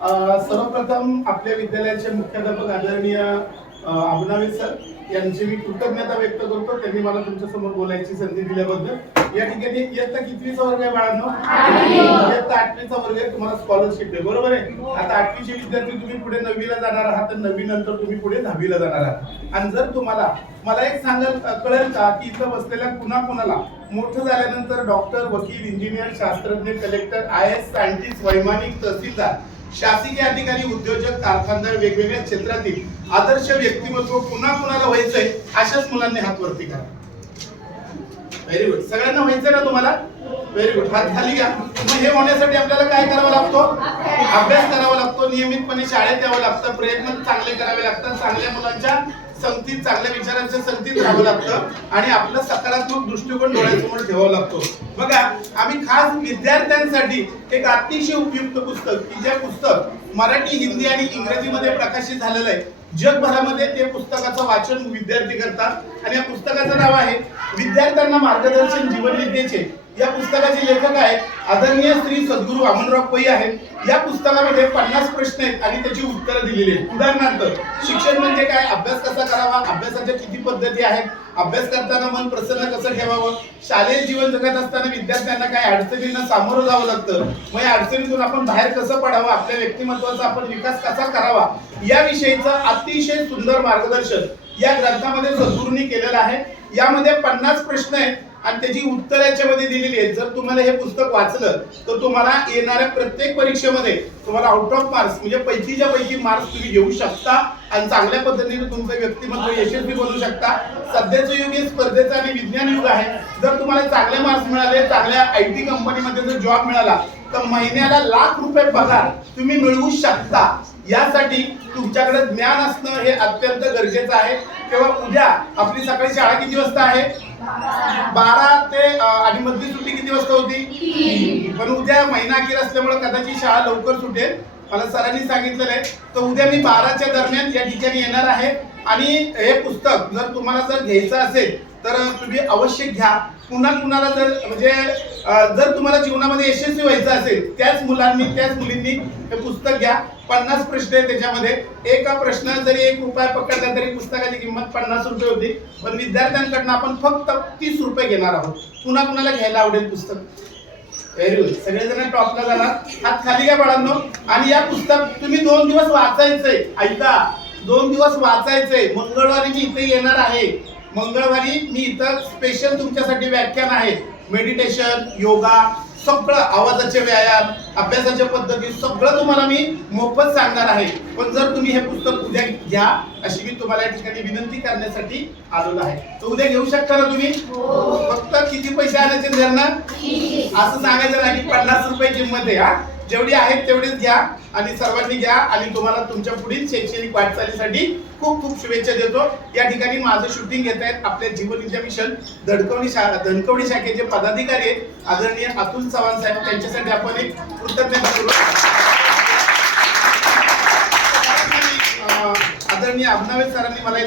सर्वप्रथम आपल्या विद्यालयाचे मुख्याध्यापक आदरणीय अ, अभिनवी सर यांची मी कृतज्ञता व्यक्त करतो. त्यांनी मला तुमच्यासमोर बोलायची संधी दिल्याबद्दल. या ठिकाणी इयत्ता कितवीचा वर्ग आहे बाळांनो? इयत्ता आठवीचा वर्ग आहे. तुम्हाला स्कॉलरशिप आहे. बरोबर आहे? आता आठवीचे विद्यार्थी तुम्ही पुढे नववीला जाणार आहात तर नववी नंतर तुम्ही पुढे दहावीला जाणार आहात. आणि जर तुम्हाला मला एक सांगाल कळेल का की इथं बसलेल्या कुणा कुणाला मोठं झाल्यानंतर डॉक्टर वकील इंजिनियर शास्त्रज्ञ कलेक्टर आय एस सायंटिस्ट वैमानिक तहसीलदार शासकीय अधिकारी उद्योजक कारखानदार वेगवेगळ्या क्षेत्रातील आदर्श व्यक्तिमत्व पुन्हा कुणाला व्हायचंय अशाच मुलांनी हात वरती करा. व्हेरी गुड सगळ्यांना व्हायचंय ना तुम्हाला? व्हेरी गुड हात खाली घ्या. मग हे होण्यासाठी आपल्याला काय करावं लागतो? अभ्यास करावा लागतो. नियमितपणे शाळेत यावं लागतं. प्रयत्न चांगले करावे लागतात. चांगल्या मुलांच्या संगतीत चांगल्या विचारांच्या संगतीत राहावं लागतं आणि आपलं सकारात्मक दृष्टिकोन डोळ्यासमोर ठेवावं लागतो. बघा आम्ही खास विद्यार्थ्यांसाठी एक अतिशय उपयुक्त पुस्तक की जे पुस्तक मराठी हिंदी आणि इंग्रजीमध्ये प्रकाशित झालेलं आहे. जगभरामध्ये ते पुस्तकाचं वाचन विद्यार्थी करतात. आणि या पुस्तकाचं नाव आहे विद्यार्थ्यांना मार्गदर्शन जीवनविद्येचे. या पुस्तकाचे लेखक आहेत. आदरणीय श्री सद्गुरू वामनराव पै आहेत. या पुस्तकामध्ये पन्नास प्रश्न आहेत आणि त्याची उत्तरं दिलेली आहेत. उदाहरणार्थ शिक्षण म्हणजे काय? अभ्यास कसा करावा? अभ्यासाच्या किती पद्धती आहेत? अभ्यास करताना मन प्रसन्न कसं ठेवावं? शालेय जीवन जगत असताना विद्यार्थ्यांना काय अडचणींना सामोरं जावं लागतं? मग या अडचणीतून आपण बाहेर कसं पडावं? आपल्या व्यक्तिमत्वाचा आपण विकास कसा करावा? याविषयीचं अतिशय सुंदर मार्गदर्शन या ग्रंथामध्ये सद्गुरूंनी केलेलं आहे. यामध्ये पन्नास प्रश्न आहेत. आणि त्याची उत्तर याच्यामध्ये दिलेली आहेत. जर तुम्हाला हे पुस्तक वाचलं तर तुम्हाला येणाऱ्या प्रत्येक परीक्षेमध्ये तुम्हाला आउट ऑफ मार्क्स म्हणजे पैकीच्या पैकी मार्क्स तुम्ही घेऊ शकता आणि चांगल्या पद्धतीने तुमचं व्यक्तिमत्व यशस्वी बनवू शकता. सध्याचं युग हे स्पर्धेचं आणि विज्ञान युग आहे. जर तुम्हाला चांगले मार्क्स मिळाले चांगल्या आय टी कंपनीमध्ये जर जॉब मिळाला तर महिन्याला लाख रुपये पगार तुम्ही मिळवू शकता. यासाठी तुमच्याकडे ज्ञान असणं हे अत्यंत गरजेचं आहे. तेव्हा उद्या आपली सकाळी शाळा किती वाजता आहे? बारा ते आणि मधली सुट्टी किती वाजता होती? पण उद्या महिना अखेर असल्यामुळे कदाचित शाळा लवकर सुटेल. मला सरांनी सांगितलेलं आहे. तर उद्या मी बाराच्या दरम्यान या ठिकाणी येणार आहे. आणि हे पुस्तक जर तुम्हाला जर घ्यायचं असेल तर तुम्ही अवश्य घ्या. पुन्हा कुणाला जर म्हणजे जर तुम्हाला जीवनामध्ये यशस्वी व्हायचं असेल त्याच मुलांनी त्याच मुलींनी हे पुस्तक घ्या. पन्नास प्रश्न आहे त्याच्यामध्ये. एका प्रश्न जरी एक रुपया पकडला तरी पुस्तकाची किंमत पन्नास रुपये होती. पण विद्यार्थ्यांकडनं आपण फक्त तीस रुपये घेणार आहोत. पुन्हा कुणाला घ्यायला आवडेल पुस्तक? व्हेरी गुड सगळेजण टॉपला जाणार. हात खाली घ्या बाळांनो. आणि या पुस्तक तुम्ही दोन दिवस वाचायचंय. ऐका. दोन दिवस वाचायचंय. मंगळवारी मी इथे येणार आहे. मंगळवारी मी इथं स्पेशल तुमच्यासाठी व्याख्यान आहे. मेडिटेशन योगा सगळं आवाजाचे व्यायाम अभ्यासाच्या पद्धती सगळं तुम्हाला मी मोफत सांगणार आहे. पण जर तुम्ही हे पुस्तक उद्या घ्या अशी मी तुम्हाला या ठिकाणी विनंती करण्यासाठी आलेलो आहे. तर उद्या घेऊ शकता ना तुम्ही? फक्त किती पैसे आणायचे धरणं? असं सांगायचं नाही की पन्नास रुपये किंमत आहे हा. जेवढी आहेत तेवढीच घ्या आणि सर्वांनी घ्या आणि तुम्हाला तुमच्या पुढील शैक्षणिक वाटचालीसाठी खूप खूप शुभेच्छा देतो. या ठिकाणी माझं शूटिंग घेत आहेत आपल्या जीवन विद्या मिशन धडकवणी शाळा धनकवणी शाखेचे पदाधिकारी आहेत आदरणीय अतुल चव्हाण साहेब त्यांच्यासाठी आपण एक कृतज्ञता करू. आदरणीय अभिनव सरांनी मला